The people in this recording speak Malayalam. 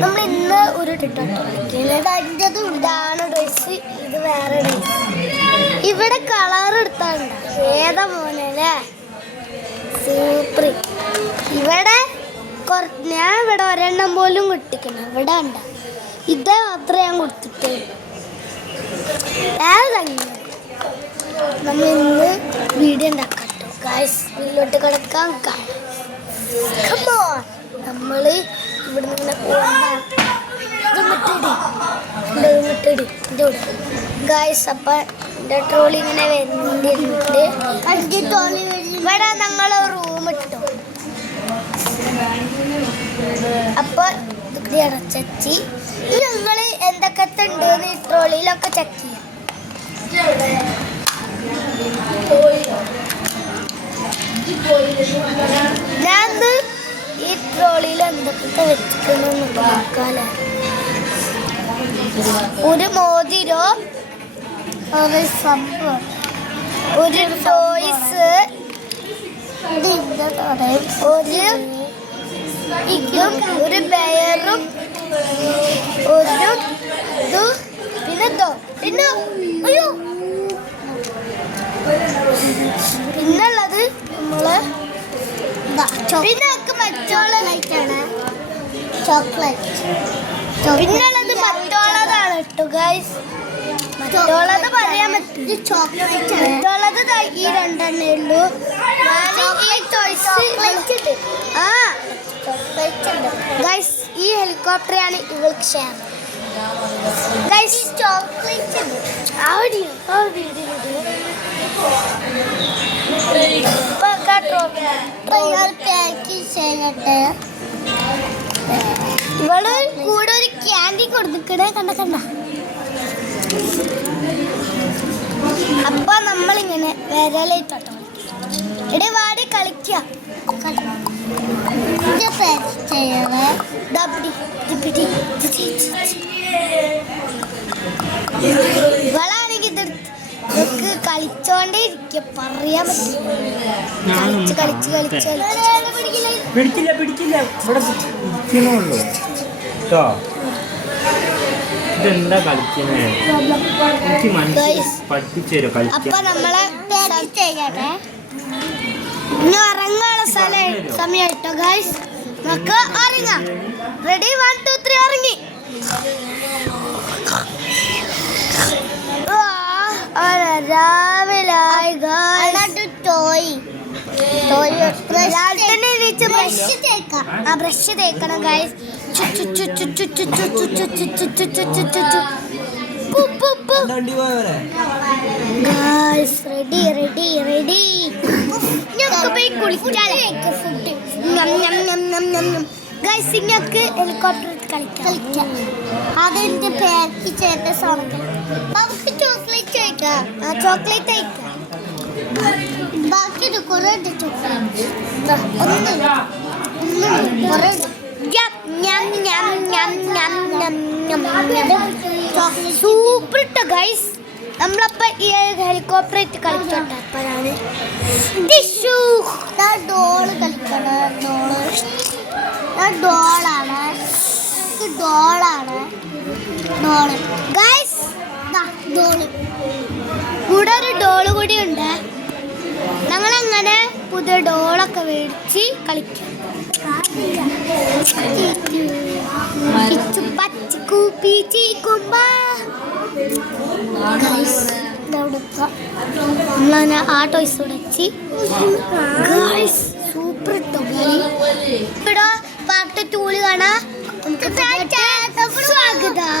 നമ്മൾ ഇന്ന് ഒരു ടിട്ടത് ഇതാണ് ഡ്രസ്, ഇത് വേറെ ഡ്രസ്. ഇവിടെ കളർ എടുത്താണ്ട ഏതാ മോനല്ലേ സൂപ്പർ. ഇവിടെ ഞാൻ ഇവിടെ ഒരെണ്ണം പോലും കിട്ടിക്കണം. ഇവിടെ ഉണ്ട ഇത് മാത്രമേ ഞാൻ കൊടുത്തിട്ടേ. നമ്മൾ ഇന്ന് വീഡിയോ ഉണ്ടാക്കാട്ടോ ഗായ്സ്. വീട്ടിലോട്ട് കിടക്കാൻ നമ്മൾ ഇവിടെ നിന്ന് ഗായ്സ്. അപ്പം എൻ്റെ ട്രോളി ഇങ്ങനെ വരുന്നുണ്ട്. ഇവിടെ ഞങ്ങൾ റൂം ഇട്ടു. അപ്പോൾ ഇത് അടച്ചി ഞങ്ങൾ എന്തൊക്കെ ഉണ്ട് ഈ ട്രോളിയിലൊക്കെ ചെക്ക് ചെയ്യാം. ഞാൻ ഈ ട്രോളിയിൽ എന്തൊക്കെ വെച്ചിട്ടുണ്ടെന്ന് നോക്കാലോ. ഒരു മോതിരോ, ഒരു സംഭവം, ഒരു ടോയ്സ്, ഒരു ഇതും, ഒരു ബെയറും, ഒരു ഇത്, പിന്നെ അയ്യോ പിന്നുള്ളത് നമ്മള് പിന്നെ മറ്റോളാണ് ചോക്ലേറ്റ്. പിന്നുള്ളത് മറ്റോളതാണ് കേട്ടോ ഗൈസ്. മറ്റോളത് പറയാൻ പറ്റും. മറ്റോളത് ഈ രണ്ടെണ്ണേ ഉള്ളൂ. ഗൈസ് ഈ ഹെലികോപ്റ്ററാണ് ഇവൾക്ക് ഷെയർ. ഗൈസ് ചോക്ലേറ്റ് ഇവള് കൂടെ ഒരു ക്യാൻഡി കൊടുക്കണേ കണ്ട. അപ്പൊ നമ്മളിങ്ങനെ വിരലായിട്ടോ ഇവിടെ വാടി കളിക്കാം. ഇവളാണെങ്കിൽ ഇതൊക്കെ കളിച്ചോണ്ടേ ഇരിക്കുക, പറയാൻ പറ്റില്ല. കളിച്ച് പിടിക്കില്ല. അപ്പൊ നമ്മളെ ഇനി ഇറങ്ങാനുള്ള സമയമായിട്ടോ ഗൈസ്. നമുക്ക് ഇറങ്ങാം. റെഡി 1 2 3 ഇറങ്ങി. രാവിലെ ബ്രഷ് തേക്കണം ഗൈസ്. റെഡി ഞങ്ങൾക്ക് പോയി കുളിക്കാം. ഗൈസ് ഇങ്ങക്ക് ഹെലികോപ്റ്റർ കളിക്കാം. അതെന്റെ പാക്ക് ചെയ്ത സാധനം. നമുക്ക് ചോക്ലേറ്റ് കഴിക്കാം. ചോക്ലേറ്റ് കഴിക്കാം. ബാക്കി കുറേ ചോക്ലേറ്റ് സൂപ്പർ ഇട്ടോ ഗൈസ്. നമ്മളപ്പോ ഈ ഹെലികോപ്റ്റർ ആയിട്ട് കളിച്ചോട്ടെ. അപ്പോഴാണ് ഡോള് കളിക്കണം. ഡോളാണ് ഗൈസ്. കൂടെ ഒരു ഡോള് കൂടി ഉണ്ട്. ഞങ്ങളങ്ങനെ പുതിയ ഡോളൊക്കെ മേടിച്ച് കളിക്കും. നമ്മളങ്ങനെ ആ ടോയ്സ് വെച്ച് സൂപ്പർ ഇട്ടോ. ഇവിടെ പാർട്ട് 2 കാണാം. സ്വാഗതം.